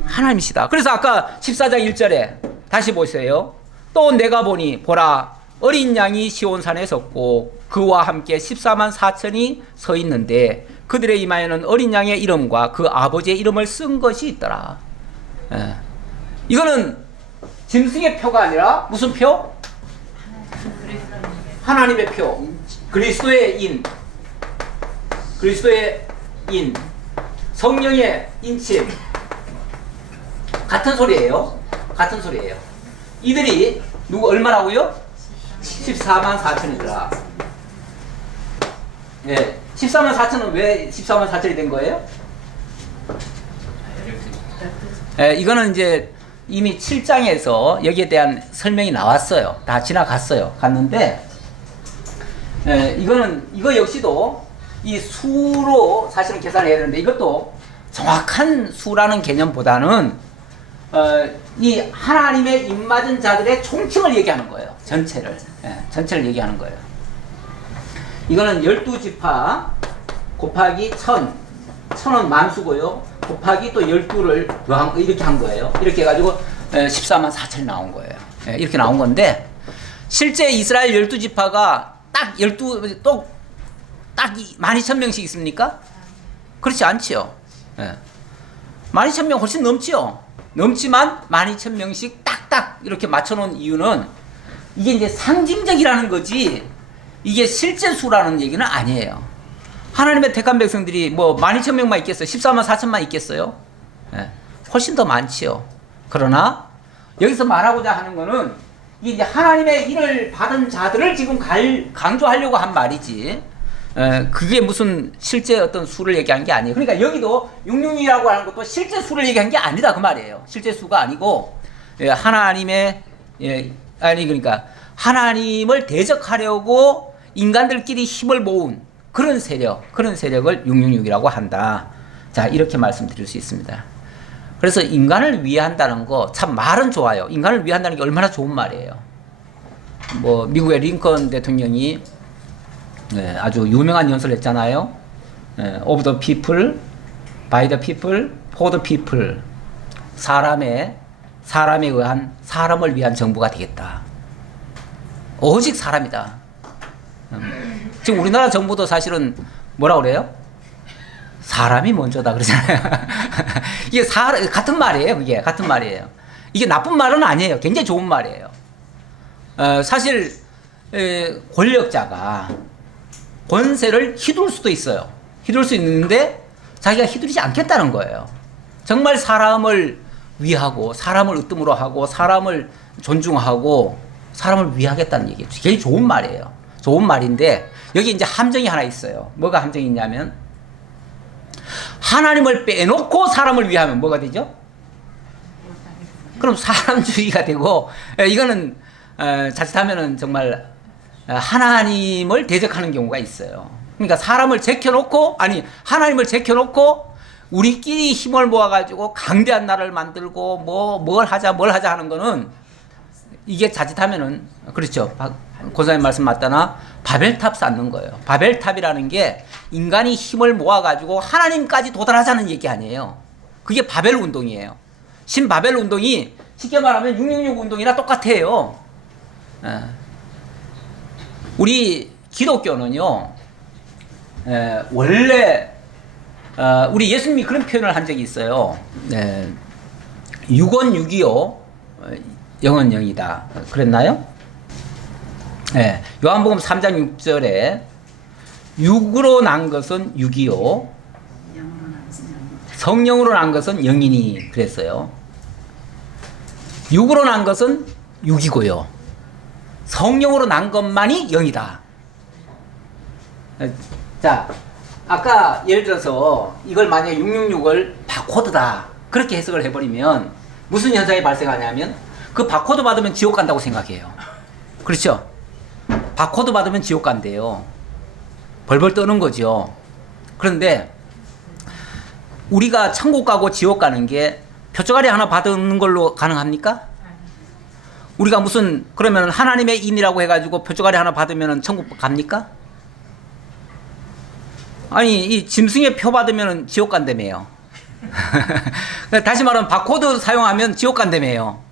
하나님이시다. 그래서 아까 14장 1절에 다시 보세요. 또 내가 보니 보라 어린 양이 시온산에 섰고 그와 함께 14만 4천이 서 있는데 그들의 이마에는 어린 양의 이름과 그 아버지의 이름을 쓴 것이 있더라. 이거는 짐승의 표가 아니라 무슨 표? 하나님의 표. 그리스도의 인. 그리스도의 인. 성령의 인침. 같은 소리예요. 같은 소리예요. 이들이 누구 얼마라고요? 14만 4천이더라. 네, 14만 4천은 왜 14만 4천이 된 거예요? 이거는 이제 이미 7장에서 여기에 대한 설명이 나왔어요. 다 지나갔어요. 갔는데, 이거 역시도 이 수로 사실은 계산을 해야 되는데, 이것도 정확한 수라는 개념보다는, 이 하나님의 입맞은 자들의 총칭을 얘기하는 거예요. 전체를. 전체를 얘기하는 거예요. 이거는 12지파 곱하기 1000은 만수고요. 곱하기 또 12를 이렇게 한 거예요. 이렇게 해가지고 14만 4천이 나온 거예요. 이렇게 나온 건데, 실제 이스라엘 12지파가 딱 12,000명씩 있습니까? 그렇지 않지요. 12,000명 훨씬 넘지요. 넘지만 12,000명씩 딱딱 이렇게 맞춰놓은 이유는 이게 이제 상징적이라는 거지, 이게 실제 수라는 얘기는 아니에요. 하나님의 택한 백성들이 뭐 12,000명만 있겠어요? 14만 4천만 있겠어요? 훨씬 더 많지요. 그러나 여기서 말하고자 하는 거는 이게 이제 하나님의 일을 받은 자들을 지금 강조하려고 한 말이지, 그게 무슨 실제 어떤 수를 얘기한 게 아니에요. 그러니까 여기도 666이라고 하는 것도 실제 수를 얘기한 게 아니다 그 말이에요. 실제 수가 아니고, 하나님의, 그러니까 하나님을 대적하려고 인간들끼리 힘을 모은 그런 세력을 666이라고 한다. 자, 이렇게 말씀드릴 수 있습니다. 그래서 인간을 위한다는 거, 참 말은 좋아요. 인간을 위한다는 게 얼마나 좋은 말이에요. 뭐 미국의 링컨 대통령이 아주 유명한 연설을 했잖아요. Of the people, by the people, for the people. 사람에 의한, 사람을 위한 정부가 되겠다. 오직 사람이다. 지금 우리나라 정부도 사실은 뭐라 그래요? 사람이 먼저다 그러잖아요. 이게 같은 말이에요. 그게 같은 말이에요. 이게 나쁜 말은 아니에요. 굉장히 좋은 말이에요. 사실 권력자가 권세를 휘둘 수도 있어요. 휘둘 수 있는데 자기가 휘두르지 않겠다는 거예요. 정말 사람을 위하고, 사람을 으뜸으로 하고, 사람을 존중하고, 사람을 위하겠다는 얘기예요. 굉장히 좋은 말이에요. 좋은 말인데 여기 이제 함정이 하나 있어요. 뭐가 함정이 있냐면, 하나님을 빼놓고 사람을 위하면 뭐가 되죠? 그럼 사람주의가 되고, 이거는 자칫하면은 정말 하나님을 대적하는 경우가 있어요. 그러니까 하나님을 제껴놓고 우리끼리 힘을 모아가지고 강대한 나라를 만들고 뭘 하자 하는 거는, 이게 자칫하면은, 그렇죠. 고사님 말씀 맞다나 바벨탑 쌓는 거예요. 바벨탑이라는 게 인간이 힘을 모아가지고 하나님까지 도달하자는 얘기 아니에요. 그게 바벨 운동이에요. 신바벨 운동이 쉽게 말하면 666 운동이랑 똑같아요. 우리 기독교는요, 원래 우리 예수님이 그런 표현을 한 적이 있어요. 6원 6이요, 영은 영이다. 그랬나요? 요한복음 3장 6절에 6으로 난 것은 6이요, 성령으로 난 것은 영이니 그랬어요. 6으로 난 것은 6이고요, 성령으로 난 것만이 영이다. 자, 아까 예를 들어서 이걸 만약에 666을 바코드다 그렇게 해석을 해버리면 무슨 현상이 발생하냐면, 그 바코드 받으면 지옥 간다고 생각해요. 그렇죠? 바코드 받으면 지옥 간대요. 벌벌 떠는 거죠. 그런데 우리가 천국 가고 지옥 가는 게 표적아리 하나 받는 걸로 가능합니까? 우리가 그러면 하나님의 인이라고 해가지고 표적아리 하나 받으면 천국 갑니까? 아니, 이 짐승의 표 받으면 지옥 간다며요. 다시 말하면 바코드 사용하면 지옥 간다며요.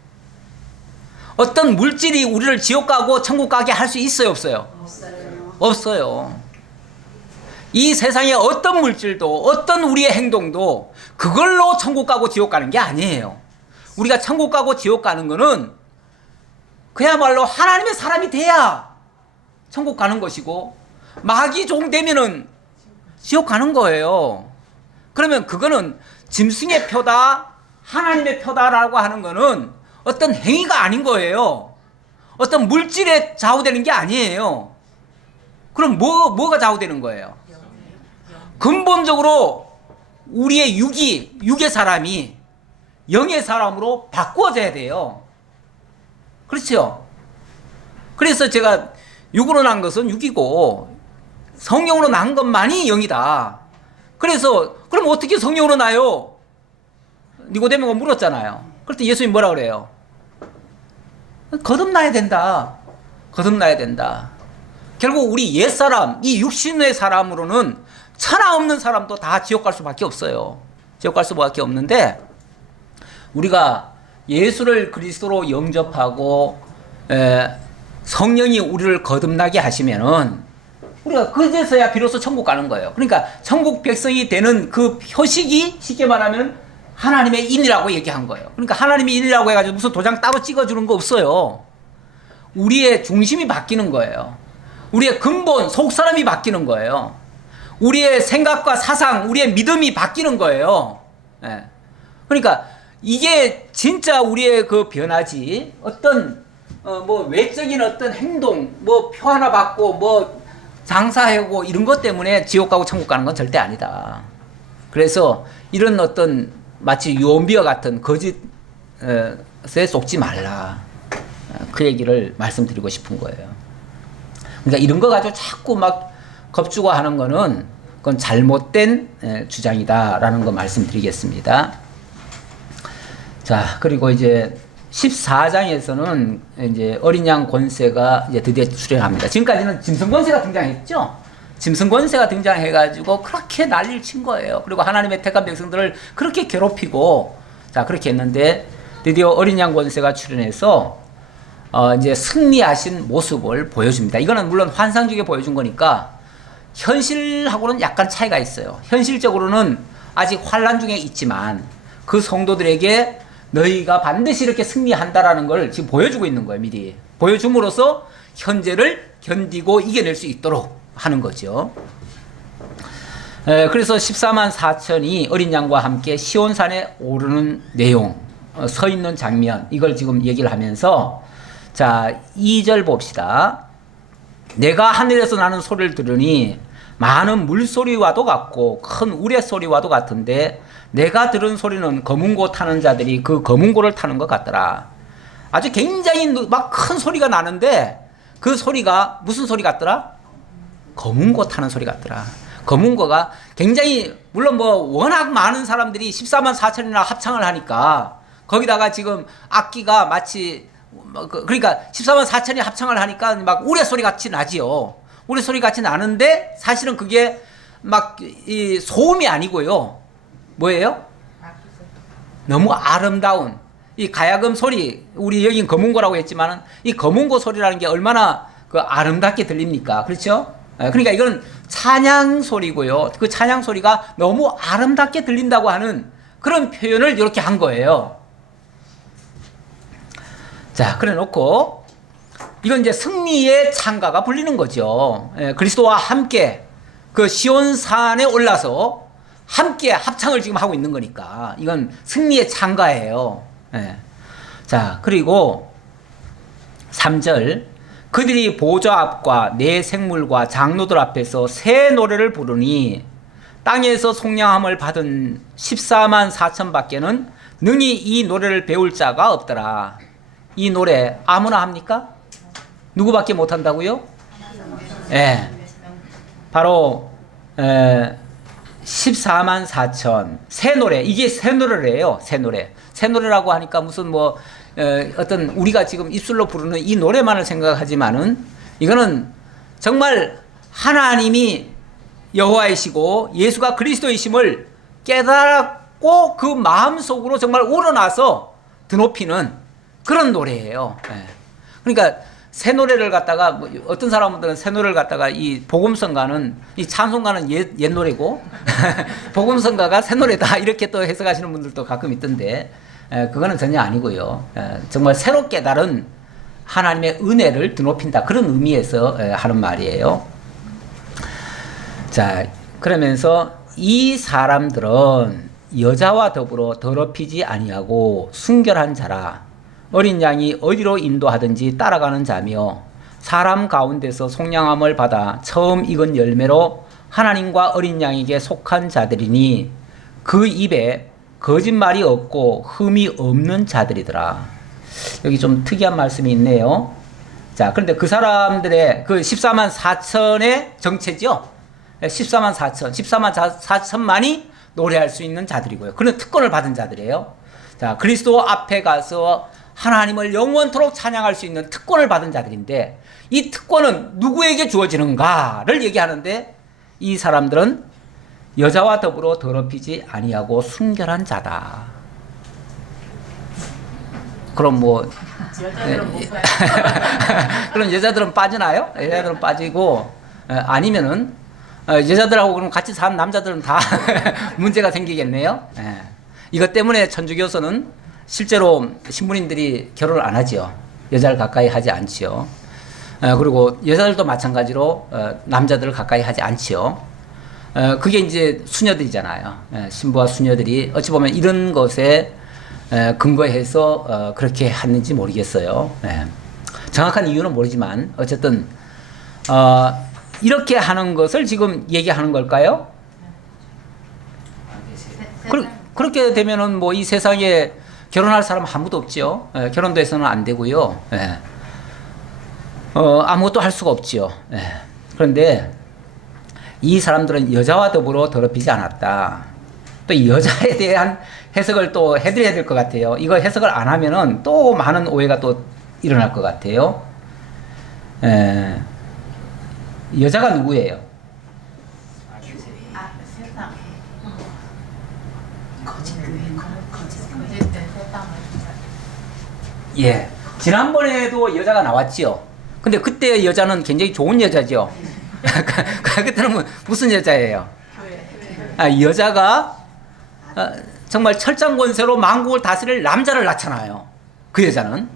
어떤 물질이 우리를 지옥 가고 천국 가게 할 수 있어요, 없어요? 없어요. 이 세상의 어떤 물질도, 어떤 우리의 행동도 그걸로 천국 가고 지옥 가는 게 아니에요. 우리가 천국 가고 지옥 가는 거는 그야말로 하나님의 사람이 돼야 천국 가는 것이고, 마귀 종 되면은 지옥 가는 거예요. 그러면 그거는 짐승의 표다, 하나님의 표다라고 하는 거는 어떤 행위가 아닌 거예요. 어떤 물질에 좌우되는 게 아니에요. 그럼 뭐가 좌우되는 거예요? 근본적으로 우리의 육의 사람이 영의 사람으로 바꾸어져야 돼요. 그렇죠? 그래서 제가 육으로 난 것은 육이고 성령으로 난 것만이 영이다. 그래서 그럼 어떻게 성령으로 나요? 니고데모가 물었잖아요. 그럴 때 예수님이 뭐라 그래요? 거듭나야 된다. 거듭나야 된다. 결국 우리 옛사람, 이 육신의 사람으로는 천하 없는 사람도 다 지옥 갈 수밖에 없어요. 지옥 갈 수밖에 없는데, 우리가 예수를 그리스도로 영접하고 성령이 우리를 거듭나게 하시면은 우리가 그제서야 비로소 천국 가는 거예요. 그러니까 천국 백성이 되는 그 표식이 쉽게 말하면 하나님의 인이라고 얘기한 거예요. 그러니까 하나님의 인이라고 해가지고 무슨 도장 따로 찍어주는 거 없어요. 우리의 중심이 바뀌는 거예요. 우리의 근본, 속사람이 바뀌는 거예요. 우리의 생각과 사상, 우리의 믿음이 바뀌는 거예요. 예. 그러니까 이게 진짜 우리의 그 변화지, 어떤 뭐 외적인 어떤 행동, 뭐 표 하나 받고 뭐 장사하고 이런 것 때문에 지옥 가고 천국 가는 건 절대 아니다. 그래서 이런 어떤 마치 유언비어 같은 거짓에 속지 말라. 그 얘기를 말씀드리고 싶은 거예요. 그러니까 이런 거 가지고 자꾸 막 겁주고 하는 거는 그건 잘못된 주장이다라는 거 말씀드리겠습니다. 자, 그리고 이제 14장에서는 이제 어린 양 권세가 이제 드디어 출현합니다. 지금까지는 짐승 권세가 등장했죠? 짐승 권세가 등장해가지고 그렇게 난리를 친 거예요. 그리고 하나님의 택한 백성들을 그렇게 괴롭히고, 자, 그렇게 했는데 드디어 어린 양 권세가 출현해서 이제 승리하신 모습을 보여줍니다. 이거는 물론 환상적에 보여준 거니까 현실하고는 약간 차이가 있어요. 현실적으로는 아직 환란 중에 있지만 그 성도들에게 너희가 반드시 이렇게 승리한다라는 걸 지금 보여주고 있는 거예요. 미리 보여줌으로써 현재를 견디고 이겨낼 수 있도록 하는 거죠. 그래서 14만 4천이 어린 양과 함께 시온산에 오르는 내용, 서 있는 장면, 이걸 지금 얘기를 하면서, 자, 2절 봅시다. 내가 하늘에서 나는 소리를 들으니 많은 물소리와도 같고 큰 우레소리와도 같은데 내가 들은 소리는 검은고 타는 자들이 그 검은고를 타는 것 같더라. 아주 굉장히 막 큰 소리가 나는데 그 소리가 무슨 소리 같더라? 검은고 타는 소리 같더라. 검은고가 굉장히, 물론 뭐 워낙 많은 사람들이 14만 4천이나 합창을 하니까 거기다가 지금 악기가 마치, 그러니까 14만 4천이 합창을 하니까 막 우레소리 같이 나지요. 우레소리 같이 나는데 사실은 그게 막 이 소음이 아니고요. 뭐예요? 너무 아름다운 이 가야금 소리, 우리 여긴 검은고라고 했지만은 이 검은고 소리라는 게 얼마나 그 아름답게 들립니까? 그렇죠? 그러니까 이건 찬양 소리고요. 그 찬양 소리가 너무 아름답게 들린다고 하는 그런 표현을 이렇게 한 거예요. 자, 그래 놓고 이건 이제 승리의 창가가 불리는 거죠. 그리스도와 함께 그 시온산에 올라서 함께 합창을 지금 하고 있는 거니까 이건 승리의 창가예요. 자, 그리고 3절, 그들이 보좌 앞과 네 생물과 장로들 앞에서 새 노래를 부르니 땅에서 속량함을 받은 14만 4천 밖에는 능히 이 노래를 배울 자가 없더라. 이 노래 아무나 합니까? 누구밖에 못한다고요? 예. 바로 14만 4천 새 노래, 이게 새 노래래요. 새 노래. 새 노래라고 하니까 무슨 뭐 어떤 우리가 지금 입술로 부르는 이 노래만을 생각하지만은 이거는 정말 하나님이 여호와이시고 예수가 그리스도이심을 깨달았고 그 마음속으로 정말 우러나서 드높이는 그런 노래예요. 그러니까 새 노래를 갖다가 뭐 어떤 사람들은 새 노래를 갖다가 이 복음성가는, 이 찬송가는 옛 노래고 복음성가가 새 노래다 이렇게 또 해석하시는 분들도 가끔 있던데, 그거는 전혀 아니고요. 정말 새로 깨달은 하나님의 은혜를 드높인다. 그런 의미에서 하는 말이에요. 자, 그러면서 이 사람들은 여자와 더불어 더럽히지 아니하고 순결한 자라. 어린 양이 어디로 인도하든지 따라가는 자며 사람 가운데서 속량함을 받아 처음 익은 열매로 하나님과 어린 양에게 속한 자들이니 그 입에 거짓말이 없고 흠이 없는 자들이더라. 여기 좀 특이한 말씀이 있네요. 자, 그런데 그 사람들의 그 14만 4천의 정체죠. 14만 4천만이 노래할 수 있는 자들이고요. 그런 특권을 받은 자들이에요. 자, 그리스도 앞에 가서 하나님을 영원토록 찬양할 수 있는 특권을 받은 자들인데 이 특권은 누구에게 주어지는가를 얘기하는데 이 사람들은 여자와 더불어 더럽히지 아니하고 순결한 자다. 그럼 뭐 그럼 여자들은 빠지나요? 여자들은 빠지고 아니면은 여자들하고 그럼 같이 사는 남자들은 다 문제가 생기겠네요. 이것 때문에 천주교에서는 실제로 신부님들이 결혼을 안 하지요. 여자를 가까이 하지 않지요. 그리고 여자들도 마찬가지로 남자들을 가까이 하지 않지요. 그게 이제 수녀들이잖아요. 신부와 수녀들이 어찌 보면 이런 것에 근거해서 그렇게 했는지 모르겠어요. 정확한 이유는 모르지만 어쨌든 이렇게 하는 것을 지금 얘기하는 걸까요? 그렇게 되면은 뭐 이 세상에 결혼할 사람 아무도 없지요. 결혼도 해서는 안 되고요. 아무것도 할 수가 없지요. 그런데 이 사람들은 여자와 더불어 더럽히지 않았다. 또 이 여자에 대한 해석을 또 해드려야 될 것 같아요. 이거 해석을 안 하면은 또 많은 오해가 또 일어날 것 같아요. 여자가 누구예요? 세상. 예. 지난번에도 여자가 나왔지요. 근데 그때 여자는 굉장히 좋은 여자죠. 그때는 무슨 여자예요? 여자가 정말 철장권세로 만국을 다스릴 남자를 낳잖아요. 그 여자는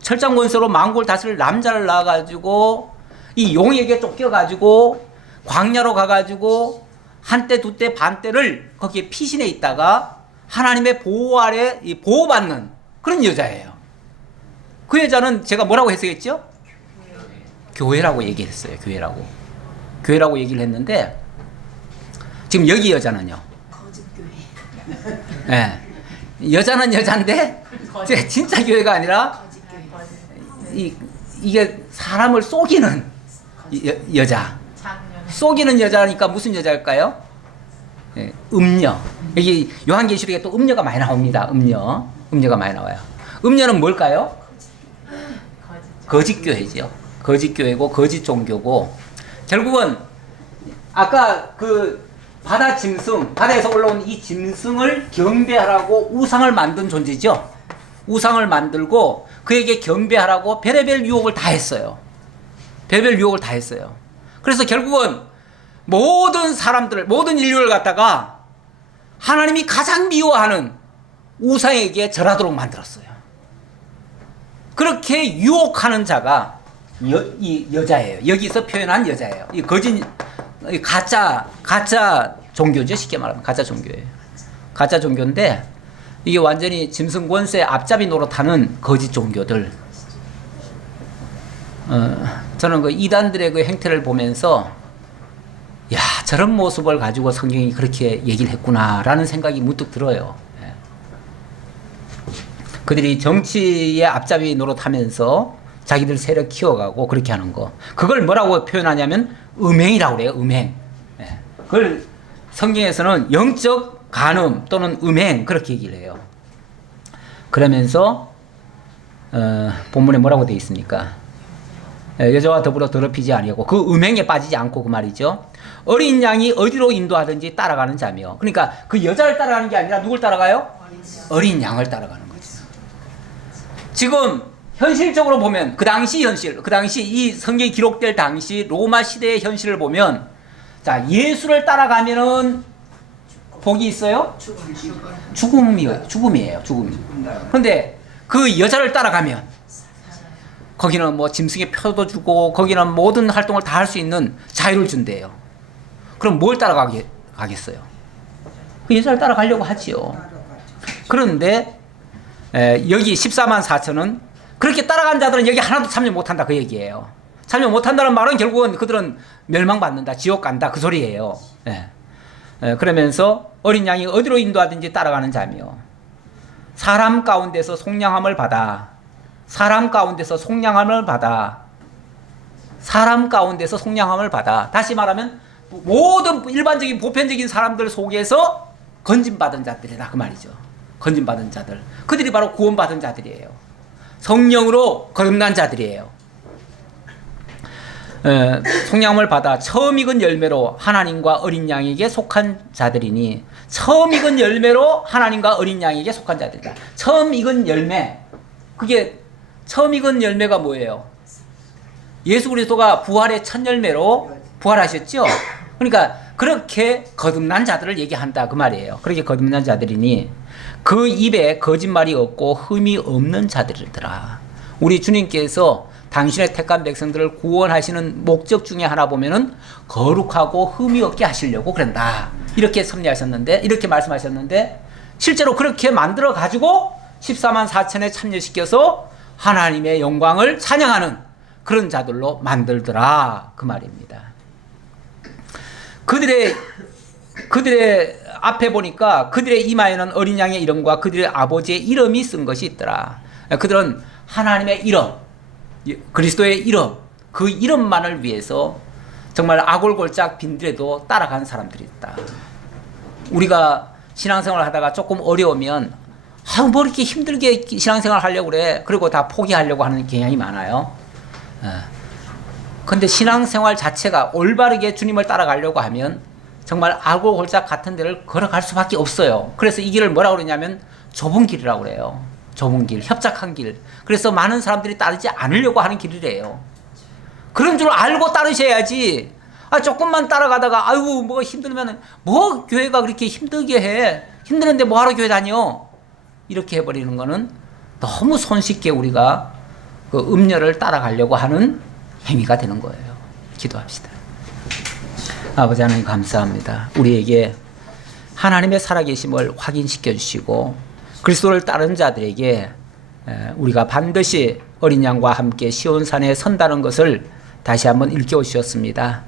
철장권세로 만국을 다스릴 남자를 낳아가지고 이 용에게 쫓겨가지고 광야로 가가지고 한때 두때 반때를 거기에 피신해 있다가 하나님의 보호 아래 보호받는 그런 여자예요. 그 여자는 제가 뭐라고 해석했죠? 교회라고 얘기를 했어요. 교회라고 얘기를 했는데 지금 여기 여자는요. 네. 여자는 여잔데 진짜 교회가 아니라 이게 사람을 속이는 여자. 속이는 여자니까 무슨 여자일까요? 네, 음녀. 여기 요한계시록에 또 음녀가 많이 나옵니다. 음녀가 많이 나와요. 음녀는 뭘까요? 거짓 교회죠. 거짓 교회고 거짓 종교고 결국은 아까 그 바다 짐승, 바다에서 올라온 이 짐승을 경배하라고 우상을 만든 존재죠. 우상을 만들고 그에게 경배하라고 별의별 유혹을 다 했어요. 그래서 결국은 모든 사람들을, 모든 인류를 갖다가 하나님이 가장 미워하는 우상에게 절하도록 만들었어요. 그렇게 유혹하는 자가 이 여자예요. 여기서 표현한 여자예요. 이 거짓, 가짜 종교죠. 쉽게 말하면 가짜 종교예요. 가짜 종교인데 이게 완전히 짐승 권세 앞잡이 노릇하는 거짓 종교들. 저는 그 이단들의 그 행태를 보면서 야, 저런 모습을 가지고 성경이 그렇게 얘기를 했구나라는 생각이 문득 들어요. 그들이 정치의 앞잡이 노릇하면서 자기들 세력 키워가고 그렇게 하는 거. 그걸 뭐라고 표현하냐면 음행이라고 그래요. 음행. 그걸 성경에서는 영적 간음 또는 음행 그렇게 얘기를 해요. 그러면서 본문에 뭐라고 되어 있습니까? 여자와 더불어 더럽히지 아니하고 그 음행에 빠지지 않고 그 말이죠. 어린 양이 어디로 인도하든지 따라가는 자며. 그러니까 그 여자를 따라가는 게 아니라 누굴 따라가요? 어린 양을 따라가는 거죠. 지금 현실적으로 보면 그 당시 현실, 그 당시 이 성경이 기록될 당시 로마 시대의 현실을 보면 자, 예수를 따라가면은 복이 있어요? 죽음. 죽음이에요. 그런데 그 여자를 따라가면 거기는 뭐 짐승의 표도 주고 거기는 모든 활동을 다 할 수 있는 자유를 준대요. 그럼 뭘 따라가겠어요? 그 여자를 따라가려고 하지요. 그런데 여기 14만 4천은 그렇게 따라간 자들은 여기 하나도 참여 못한다 그 얘기예요. 참여 못한다는 말은 결국은 그들은 멸망받는다, 지옥 간다 그 소리예요. 그러면서 어린 양이 어디로 인도하든지 따라가는 자며 사람 가운데서 속량함을 받아 다시 말하면 모든 일반적인 보편적인 사람들 속에서 건진받은 자들이다 그 말이죠. 건진받은 자들, 그들이 바로 구원받은 자들이에요. 성령으로 거듭난 자들이에요. 속량함을 받아 처음 익은 열매로 하나님과 어린 양에게 속한 자들이니, 처음 익은 열매로 하나님과 어린 양에게 속한 자들이다. 처음 익은 열매, 그게 처음 익은 열매가 뭐예요? 예수 그리스도가 부활의 첫 열매로 부활하셨죠. 그러니까 그렇게 거듭난 자들을 얘기한다 그 말이에요. 그렇게 거듭난 자들이니 그 입에 거짓말이 없고 흠이 없는 자들이더라. 우리 주님께서 당신의 택한 백성들을 구원하시는 목적 중에 하나 보면은 거룩하고 흠이 없게 하시려고 그런다. 이렇게 섭리하셨는데, 이렇게 말씀하셨는데, 실제로 그렇게 만들어 가지고 14만 4천에 참여시켜서 하나님의 영광을 찬양하는 그런 자들로 만들더라 그 말입니다. 그들의 앞에 보니까 그들의 이마에는 어린 양의 이름과 그들의 아버지의 이름이 쓴 것이 있더라. 그들은 하나님의 이름, 그리스도의 이름, 그 이름만을 위해서 정말 아골골짝 빈들에도 따라간 사람들이 있다. 우리가 신앙생활을 하다가 조금 어려우면 뭐 이렇게 힘들게 신앙생활 하려고 그래. 그리고 다 포기하려고 하는 경향이 많아요. 근데 신앙생활 자체가 올바르게 주님을 따라가려고 하면 정말 아골골짝 같은 데를 걸어갈 수밖에 없어요. 그래서 이 길을 뭐라고 그러냐면 좁은 길이라고 그래요. 좁은 길, 협착한 길. 그래서 많은 사람들이 따르지 않으려고 하는 길이래요. 그런 줄 알고 따르셔야지. 조금만 따라가다가 아이고 뭐 힘들면 뭐 교회가 그렇게 힘들게 해. 힘드는데 뭐하러 교회 다녀. 이렇게 해버리는 거는 너무 손쉽게 우리가 그 음녀를 따라가려고 하는 행위가 되는 거예요. 기도합시다. 아버지 하나님 감사합니다. 우리에게 하나님의 살아계심을 확인시켜 주시고 그리스도를 따르는 자들에게 우리가 반드시 어린 양과 함께 시온산에 선다는 것을 다시 한번 일깨워 주셨습니다.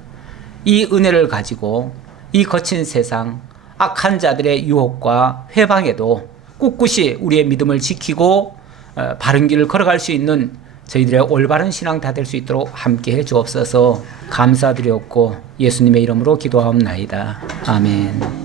이 은혜를 가지고 이 거친 세상 악한 자들의 유혹과 회방에도 꿋꿋이 우리의 믿음을 지키고 바른 길을 걸어갈 수 있는 저희들의 올바른 신앙 다 될 수 있도록 함께 해 주옵소서. 감사드렸고 예수님의 이름으로 기도하옵나이다. 아멘.